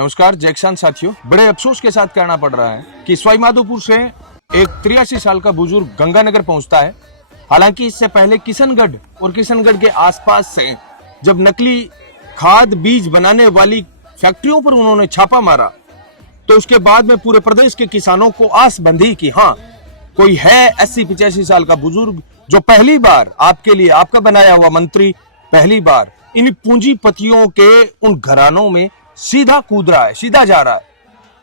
नमस्कार जय किसान साथियों, बड़े अफसोस के साथ कहना पड़ रहा है कि सवाईमाधोपुर से एक 83 साल का बुजुर्ग गंगानगर पहुंचता है। हालांकि इससे पहले किशनगढ़ और किशनगढ़ के आसपास से जब नकली खाद बीज बनाने वाली फैक्ट्रियों पर उन्होंने छापा मारा तो उसके बाद में पूरे प्रदेश के किसानों को आस बंधी कि हाँ, कोई है 80-85 साल का बुजुर्ग जो पहली बार आपके लिए आपका बनाया हुआ मंत्री पहली बार इन पूंजीपतियों के उन घरानों में सीधा कूद रहा है, सीधा जा रहा है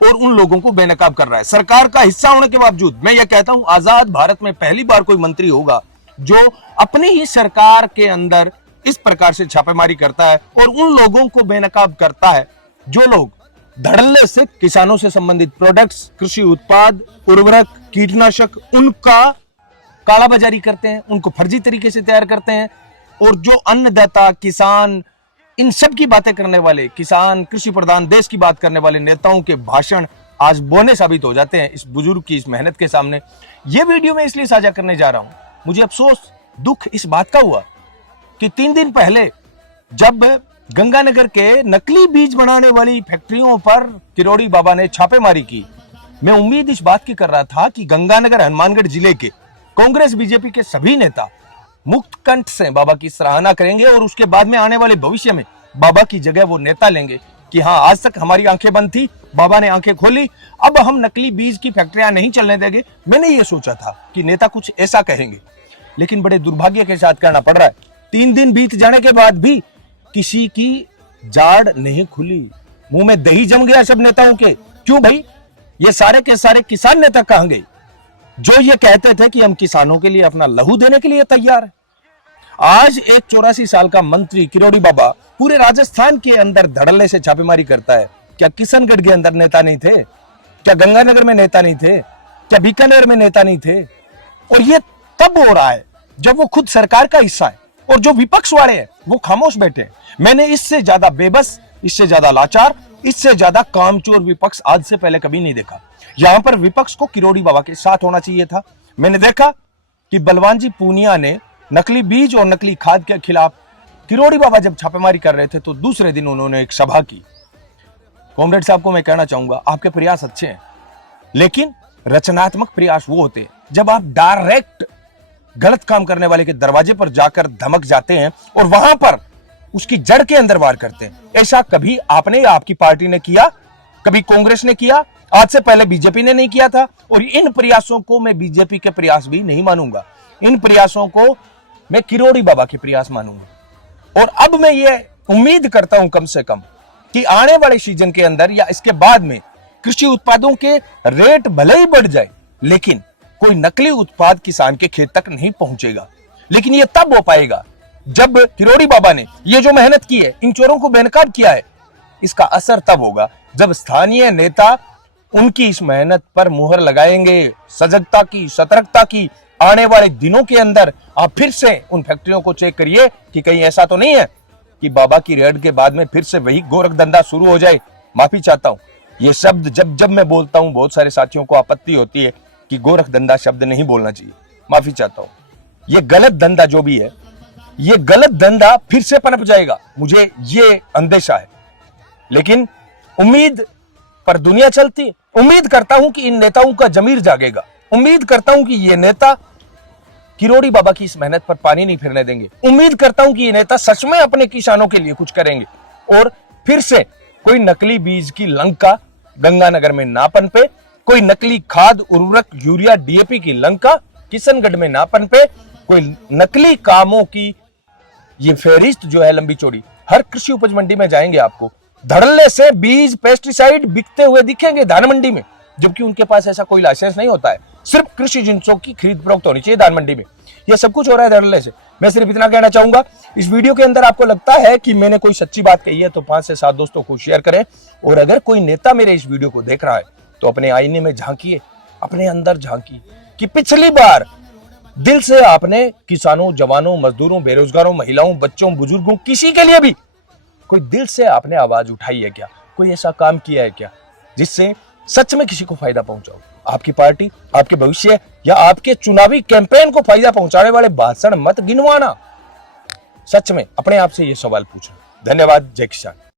और उन लोगों को बेनकाब कर रहा है। सरकार का हिस्सा होने के बावजूद मैं ये कहता हूं, आजाद भारत में पहली बार कोई मंत्री होगा जो अपनी ही सरकार के अंदर इस प्रकार से छापेमारी करता है और उन लोगों को बेनकाब करता है जो लोग धड़ल्ले से किसानों से संबंधित प्रोडक्ट्स, कृषि उत्पाद, उर्वरक, कीटनाशक उनका कालाबाजारी करते हैं, उनको फर्जी तरीके से तैयार करते हैं। और जो अन्नदाता, किसान, इन सब की बातें करने वाले, किसान कृषि प्रधान देश की बात करने वाले नेताओं के भाषण आज बोने साबित हो जाते हैं इस बुजुर्ग की इस मेहनत के सामने। यह वीडियो मैं इसलिए साझा करने जा रहा हूं, मुझे अफसोस, दुख इस बात का हुआ कि 3 दिन पहले जब गंगानगर के नकली बीज बनाने वाली फैक्ट्रियों पर किरोड़ी बाबा ने छापेमारी की, मैं उम्मीद इस बात की कर रहा था कि गंगानगर हनुमानगढ़ जिले के कांग्रेस बीजेपी के सभी नेता मुक्त कंठ से बाबा की सराहना करेंगे और उसके बाद में आने वाले भविष्य में बाबा की जगह वो नेता लेंगे कि हाँ, आज तक हमारी आंखें बंद थी, बाबा ने आंखें खोली, अब हम नकली बीज की फैक्ट्रियां नहीं चलने देंगे। मैंने ये सोचा था कि नेता कुछ ऐसा कहेंगे, लेकिन बड़े दुर्भाग्य के साथ कहना पड़ रहा है 3 दिन बीत जाने के बाद भी किसी की जाड़ नहीं खुली, मुंह में दही जम गया सब नेताओं के। क्यों भाई? ये सारे के सारे किसान नेता कहां गए जो ये कहते थे कि हम किसानों के लिए अपना लहू देने के लिए तैयार है? आज एक 84 साल का मंत्री किरोड़ी बाबा पूरे राजस्थान के अंदर धड़ल्ले से छापेमारी करता है। क्या किशनगढ़ के अंदर नेता नहीं थे? क्या गंगानगर में नेता नहीं थे? क्या बीकानेर में नेता नहीं थे? और ये तब हो रहा है जब वो खुद सरकार का हिस्सा है और जो विपक्ष वाले हैं वो खामोश बैठे हैं। मैंने इससे ज्यादा बेबस, इससे ज्यादा लाचार, इससे ज्यादा कामचोर विपक्ष आज से पहले कभी नहीं देखा। यहां पर विपक्ष को किरोड़ी बाबा के साथ होना चाहिए था। मैंने देखा कि बलवान जी पूनिया ने नकली बीज और नकली खाद के खिलाफ किरोड़ी बाबा जब छापेमारी कर रहे थे तो दूसरे दिन उन्होंने एक सभा की। कॉमरेड साहब को मैं कहना चाहूंगा, आपके प्रयास अच्छे हैं, लेकिन रचनात्मक प्रयास वो होते हैं जब आप डायरेक्ट गलत काम करने वाले के दरवाजे पर जाकर धमक जाते हैं और वहां पर उसकी जड़ के अंदर वार करते हैं। ऐसा कभी आपने या आपकी पार्टी ने किया? कभी कांग्रेस ने किया? आज से पहले बीजेपी ने नहीं किया था। और इन प्रयासों को मैं बीजेपी के प्रयास भी नहीं मानूंगा, इन प्रयासों को मैं किरोड़ी बाबा के प्रयास मानूंगा। और अब मैं ये उम्मीद करता हूं कम से कम कि आने वाले सीजन के अंदर या इसके बाद में कृषि उत्पादों के रेट भले ही बढ़ जाए, लेकिन कोई नकली उत्पाद किसान के खेत तक नहीं पहुंचेगा। लेकिन ये तब हो पाएगा जब किरोड़ी बाबा ने ये जो मेहनत की है, इन चोरों को बेनकाब किया है, इसका असर तब होगा जब स्थानीय नेता उनकी इस मेहनत पर मुहर लगाएंगे। सजगता की, सतर्कता की। आने वाले दिनों के अंदर आप फिर से उन फैक्ट्रियों को चेक करिए कि कहीं ऐसा तो नहीं है कि बाबा की रेड के बाद में फिर से वही गोरख धंधा शुरू हो जाए। माफी चाहता हूं, ये शब्द जब मैं बोलता हूं बहुत सारे साथियों को आपत्ति होती है कि गोरख धंधा शब्द नहीं बोलना चाहिए। माफी चाहता हूं, ये गलत धंधा जो भी है, ये गलत धंधा फिर से पनप जाएगा, मुझे ये अंदेशा है। लेकिन उम्मीद पर दुनिया चलती है। उम्मीद करता हूं कि इन नेताओं का जमीर जागेगा। उम्मीद करता हूं कि ये नेता किरोड़ी बाबा की इस मेहनत पर पानी नहीं फिरने देंगे। उम्मीद करता हूं कि ये नेता सच में अपने किसानों के लिए कुछ करेंगे और फिर से कोई नकली बीज की लंका गंगानगर में ना पनपे, कोई नकली खाद, उर्वरक, यूरिया, डीएपी की लंका किशनगढ़ में ना पनपे, कोई नकली कामों की ये फेरिस्त जो है लंबी चौड़ी, हर कृषि उपज मंडी में जाएंगे आपको धड़ल्ले से बीज, पेस्टिसाइड बिकते हुए दिखेंगे धान मंडी में, जबकि उनके पास ऐसा कोई लाइसेंस नहीं होता है। सिर्फ कृषि जिंसों की खरीद फरोख्त होनी चाहिए धान मंडी में। यह सब कुछ हो रहा है धड़ल्ले से। मैं सिर्फ इतना कहना चाहूंगा, इस वीडियो के अंदर आपको लगता है कि मैंने कोई सच्ची बात कही है तो 5 से 7 दोस्तों को शेयर करें। और अगर कोई नेता मेरे इस वीडियो को देख रहा है तो अपने आईने में झांकिए, अपने अंदर झांकिए कि पिछली बार दिल से आपने किसानों, जवानों, मजदूरों, बेरोजगारों, महिलाओं, बच्चों, बुजुर्गों, किसी के लिए भी कोई दिल से आपने आवाज उठाई है क्या? कोई ऐसा काम किया है क्या जिससे सच में किसी को फायदा पहुंचाओ? आपकी पार्टी, आपके भविष्य या आपके चुनावी कैंपेन को फायदा पहुंचाने वाले भाषण मत गिनवाना। सच में अपने आप से यह सवाल पूछना। धन्यवाद। जय किसान।